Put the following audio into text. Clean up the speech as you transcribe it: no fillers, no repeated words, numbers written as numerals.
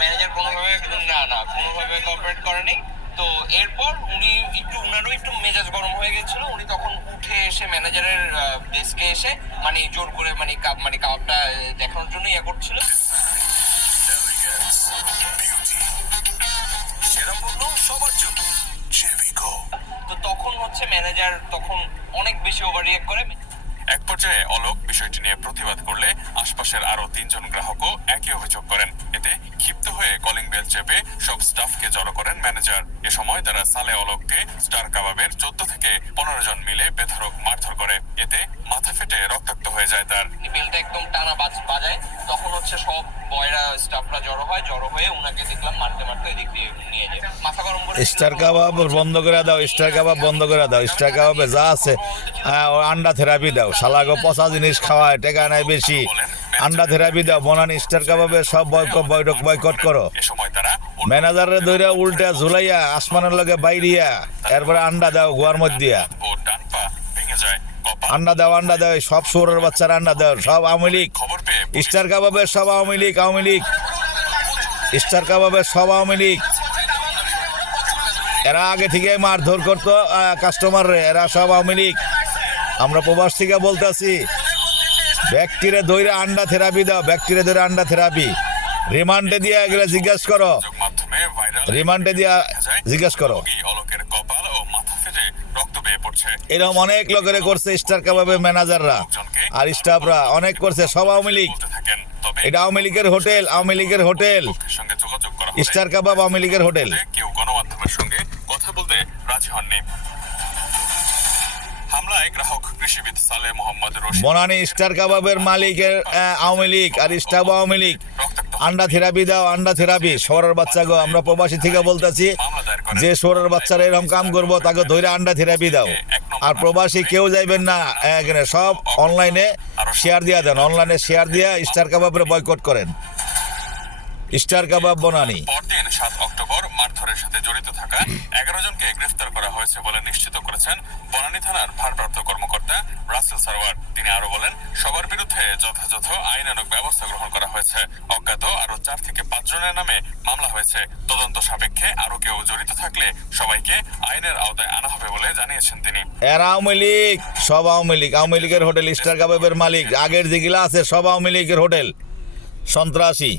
Manager কোনোভাবে কোনোভাবে cooperate করেনি। তো এরপর উনারও একটু মেজাজ গরম হয়ে গেছিল। উনি তখন উঠে এসে ম্যানেজারের ডেস্কে এসে মানে জোর করে কাপটা দেখানোর জন্য ইয়ে করছিল। সেরা পণ্য সবার জন্য জেভিকো। তো তখন হচ্ছে ম্যানেজার তখন অনেক বেশি ওভার রিঅ্যাক্ট করে। এক পর্যায়ে অলোক বিষয়টি নিয়ে প্রতিবাদ করলে আশপাশের আরো 3 জন গ্রাহকও একই অভিযোগ করেন। এতে ক্ষিপ্ত হয়ে কলিং বেল চেপে সব স্টাফকে জড়ো করেন ম্যানেজার। এ সময় তারা সালে অলোককে স্টার কাবাবের 14 থেকে 15 জন মিলে বেধড়ক মারধর করে। এতে মাথা ফেটে রক্তাক্ত হয়ে যায় তার। বেলটা একদম টানা বাজায়। তখন হচ্ছে সব বয়রা স্টাফরা জড়ো হয়ে উনাকে দেখলাম মারতে এদিক দিয়ে নিয়ে যায়। মাথা গরম করে স্টার কাবাব বন্ধ করে দাও, স্টার কাবাব বন্ধ করে দাও। স্টার কাবাবে যা আছে আন্ডা থেরাপি দাও। শালাগো পচা জিনিস খাওয়ায়, টেকা নাই বেশি। আন্ডা থেরাপি দাও। বনানি স্টার কাবাবে সব বয়কট করো। এ সময় তারা ম্যানেজারে দইরা উল্টা ঝুলাইয়া আসমানের লগে বাইরিয়া এরপরে আন্ডা দাও গোয়ার মধ্যে দিয়া। ও ডান পা ভেঙে যায়। আন্ডা দাও সব শোরের বাচ্চারা আন্ডা দাও। সব আওয়ামী লীগ। খবর পেয়ে স্টার কাবাবের সব আওয়ামী লীগ। স্টার কাবাবের সব আওয়ামী লীগ। এরা আগে থেকে মারধর করতো কাস্টমাররে। এরা সব আওয়ামী লীগ। আমরা প্রবাস থেকে বলতেছি, ব্যক্তিরে ধরে আন্ডা থেরাপি দাও। ব্যক্তিরে ধরে আন্ডা থেরাপি রিমান্ডে দিয়ে এগুলো জিজ্ঞাসা করো। মাধ্যমে ভাইরাল রিমান্ডে দিয়া জিজ্ঞাসা করো। অলোকের কপাল ও মাথা ফেটে রক্ত বেয়ে পড়ছে। এরকম অনেক লোকের করছে স্টার কাবাবের ম্যানেজাররা আর স্টাফরা অনেক করছে। সব আওয়ামী লীগ। এটা আওয়ামী লীগের হোটেল। সঙ্গে যোগাযোগ করা স্টার কাবাব আওয়ামী লীগের হোটেল। কেউ গণমাধ্যমের সঙ্গে কথা বলতে রাজি হননি। হামলায় গ্রাহক কৃষিবিদ সালে মোহাম্মদ রশিদ বনানী স্টার কাবাবের মালিকের আওয়ামী লীগ আর স্টাফ আওয়ামী লীগ। আন্ডা থেরাপি দাও, আন্ডা থেরাপি। শহরের বাচ্চা গো, আমরা প্রবাসী থেকে বলতেছি, যে শহরের বাচ্চারা এরকম কাম করবো তাকে ধরে আন্ডা থেরাপি দাও। আর প্রবাসী কেউ যাইবেন না, এখানে সব অনলাইনে শেয়ার দিয়া দেন। অনলাইনে শেয়ার দিয়া স্টার কাবাবের বয়কট করেন। স্টার কাবাব বনানী। পরদিন 7 অক্টোবর মারধরের সাথে জড়িত থাকা 11 জনকে গ্রেফতার করা হয়েছে বলে নিশ্চিত করেছেন বনানী থানার ভারপ্রাপ্ত কর্মকর্তা রাসেল সারওয়ার। তিনি আরো বলেন, সবার বিরুদ্ধে যথাযথ আইনানুগ ব্যবস্থা গ্রহণ করা হয়েছে। অজ্ঞাত আরো 4 থেকে 5 জনের নামে মামলা হয়েছে। তদন্ত সাপেক্ষে আরো কেউ জড়িত থাকলে সবাইকে আইনের আওতায় আনা হবে বলে জানিয়েছেন তিনি। এরা আওয়ামী লীগ, সব আওয়ামী লীগ। আওয়ামী লীগের হোটেল স্টার কাবাবের মালিক আগের যেগুলা আছে সব আওয়ামী লীগের হোটেল। সন্ত্রাসী।